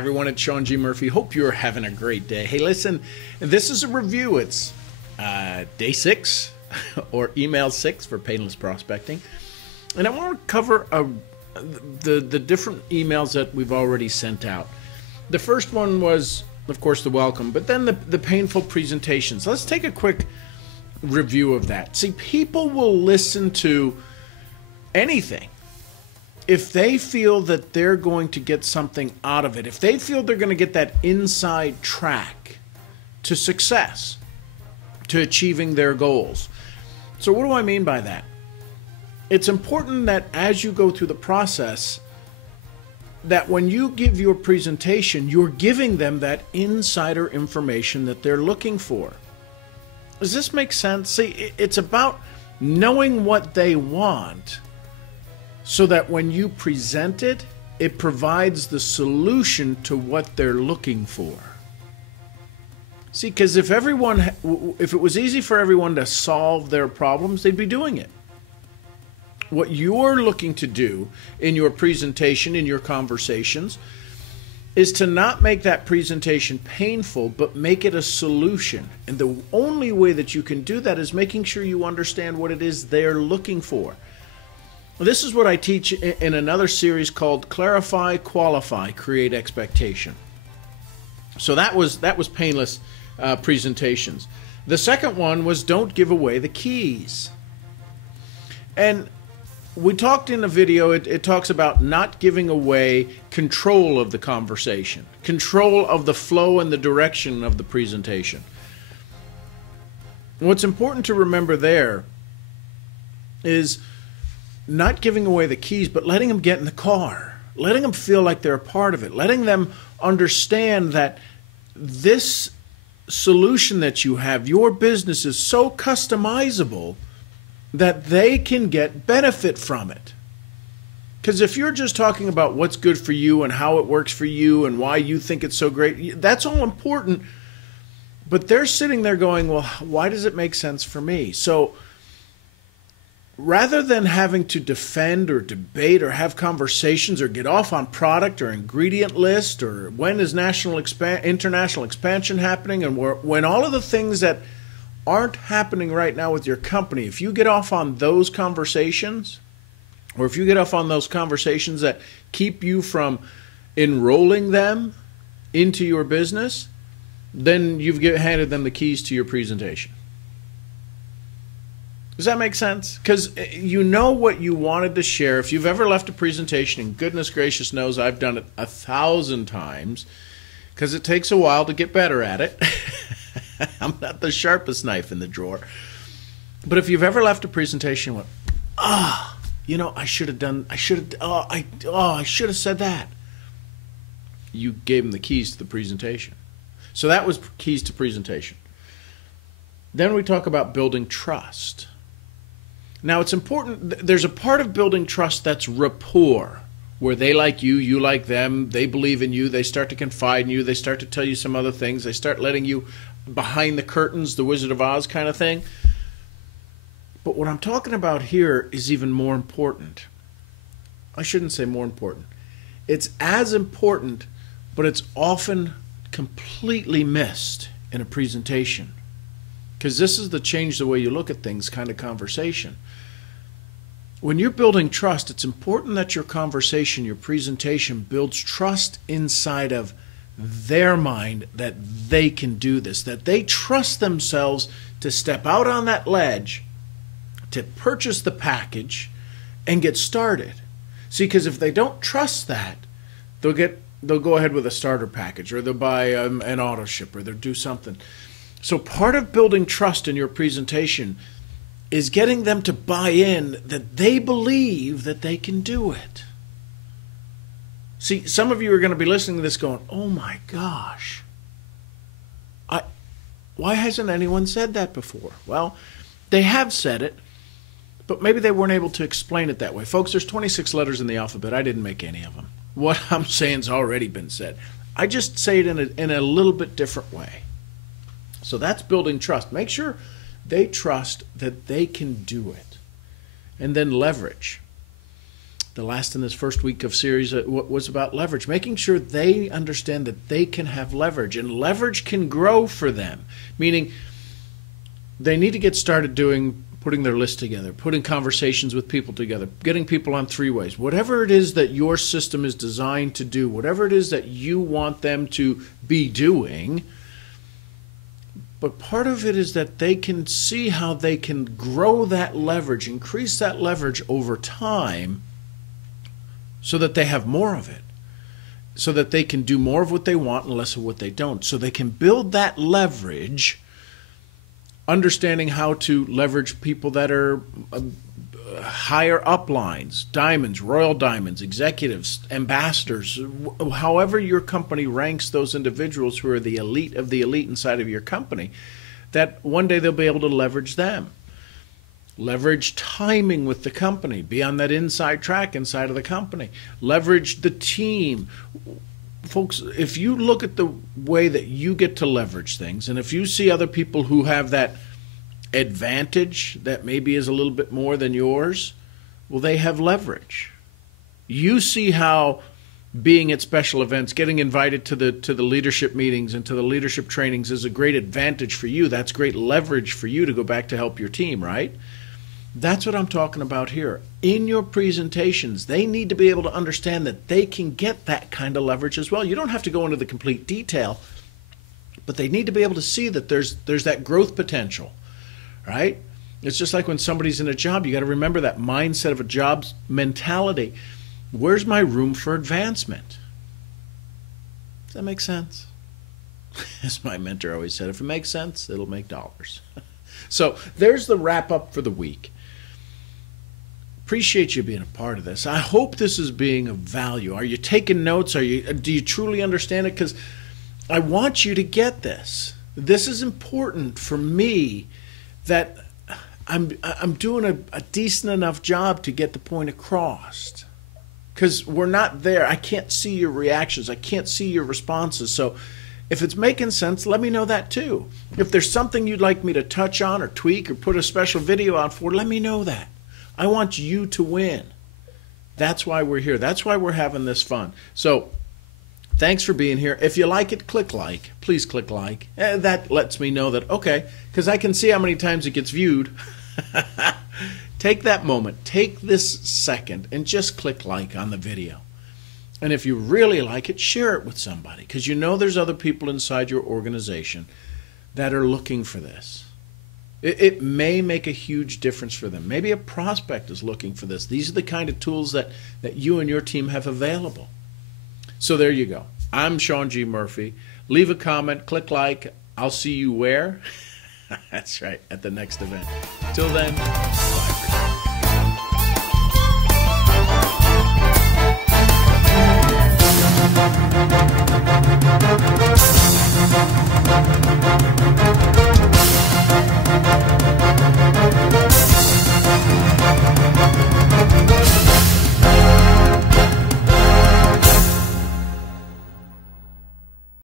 everyone, it's Sean G. Murphy. Hope you're having a great day. Hey, listen, this is a review. It's day 6 or email 6 for Painless Prospecting. And I want to cover the different emails that we've already sent out. The first one was, of course, the welcome, but then the painful presentations. Let's take a quick review of that. See, people will listen to anything if they feel that they're going to get something out of it, if they feel they're going to get that inside track to success, to achieving their goals. So what do I mean by that? It's important that as you go through the process, that when you give your presentation, you're giving them that insider information that they're looking for. Does this make sense? See, it's about knowing what they want so that when you present it, it provides the solution to what they're looking for. See, because if it was easy for everyone to solve their problems, they'd be doing it. What you're looking to do in your presentation, in your conversations, is to not make that presentation painful, but make it a solution. And the only way that you can do that is making sure you understand what it is they're looking for. This is what I teach in another series called Clarify, Qualify, Create Expectation. So that was painless presentations. The second one was don't give away the keys. And we talked in a video, it talks about not giving away control of the conversation, control of the flow and the direction of the presentation. What's important to remember there is not giving away the keys, but letting them get in the car, letting them feel like they're a part of it, letting them understand that this solution that you have, your business is so customizable that they can get benefit from it. Because if you're just talking about what's good for you and how it works for you and why you think it's so great, that's all important. But they're sitting there going, well, why does it make sense for me? So rather than having to defend or debate or have conversations or get off on product or ingredient list or when is international expansion happening and when all of the things that aren't happening right now with your company, if you get off on those conversations, or if you get off on those conversations that keep you from enrolling them into your business, then you've handed them the keys to your presentation. Does that make sense? Because you know what you wanted to share. If you've ever left a presentation, and goodness gracious knows I've done it 1,000 times, because it takes a while to get better at it. I'm not the sharpest knife in the drawer. But if you've ever left a presentation and went, you know, I should have said that. You gave them the keys to the presentation. So that was keys to presentation. Then we talk about building trust. Now it's important, there's a part of building trust that's rapport, where they like you, you like them, they believe in you, they start to confide in you, they start to tell you some other things, they start letting you behind the curtains, the Wizard of Oz kind of thing. But what I'm talking about here is even more important. I shouldn't say more important. It's as important, but it's often completely missed in a presentation. Because this is the change the way you look at things kind of conversation. When you're building trust, it's important that your conversation, your presentation builds trust inside of their mind that they can do this, that they trust themselves to step out on that ledge, to purchase the package and get started. See, because if they don't trust that, they'll go ahead with a starter package, or they'll buy an auto ship, or they'll do something. So part of building trust in your presentation is getting them to buy in that they believe that they can do it. See, some of you are going to be listening to this going, oh my gosh, why hasn't anyone said that before? Well, they have said it, but maybe they weren't able to explain it that way. Folks, there's 26 letters in the alphabet. I didn't make any of them. What I'm saying's already been said. I just say it in a little bit different way. So that's building trust. Make sure they trust that they can do it. And then leverage. the last in this first week of series was about leverage, making sure they understand that they can have leverage, and leverage can grow for them, meaning they need to get started putting their list together, putting conversations with people together, getting people on three-ways, whatever it is that your system is designed to do, whatever it is that you want them to be doing. But part of it is that they can see how they can grow that leverage, increase that leverage over time so that they have more of it, so that they can do more of what they want and less of what they don't. So they can build that leverage, understanding how to leverage people that are higher up lines, diamonds, royal diamonds, executives, ambassadors, however your company ranks those individuals who are the elite of the elite inside of your company, that one day they'll be able to leverage them. Leverage timing with the company, be on that inside track inside of the company. Leverage the team. Folks, if you look at the way that you get to leverage things, and if you see other people who have that advantage that maybe is a little bit more than yours, well, they have leverage. You see how being at special events, getting invited to the leadership meetings and to the leadership trainings is a great advantage for you. That's great leverage for you to go back to help your team, right? That's what I'm talking about here. In your presentations, they need to be able to understand that they can get that kind of leverage as well. You don't have to go into the complete detail, but they need to be able to see that there's that growth potential, right? It's just like when somebody's in a job, you got to remember that mindset of a job's mentality. Where's my room for advancement? Does that make sense? As my mentor always said, if it makes sense, it'll make dollars. So there's the wrap up for the week. Appreciate you being a part of this. I hope this is being of value. Are you taking notes? Do you truly understand it? Because I want you to get this. This is important for me, that I'm doing a decent enough job to get the point across. Because we're not there. I can't see your reactions. I can't see your responses. So if it's making sense, let me know that too. If there's something you'd like me to touch on or tweak or put a special video out for, let me know that. I want you to win. That's why we're here. That's why we're having this fun. So thanks for being here. If you like it, click like. Please click like. That lets me know that, okay, because I can see how many times it gets viewed. Take that moment. Take this second and just click like on the video. And if you really like it, share it with somebody, because you know there's other people inside your organization that are looking for this. It may make a huge difference for them. Maybe a prospect is looking for this. These are the kind of tools that you and your team have available. So there you go. I'm Sean G. Murphy. Leave a comment, click like. I'll see you where? That's right, at the next event. Till then.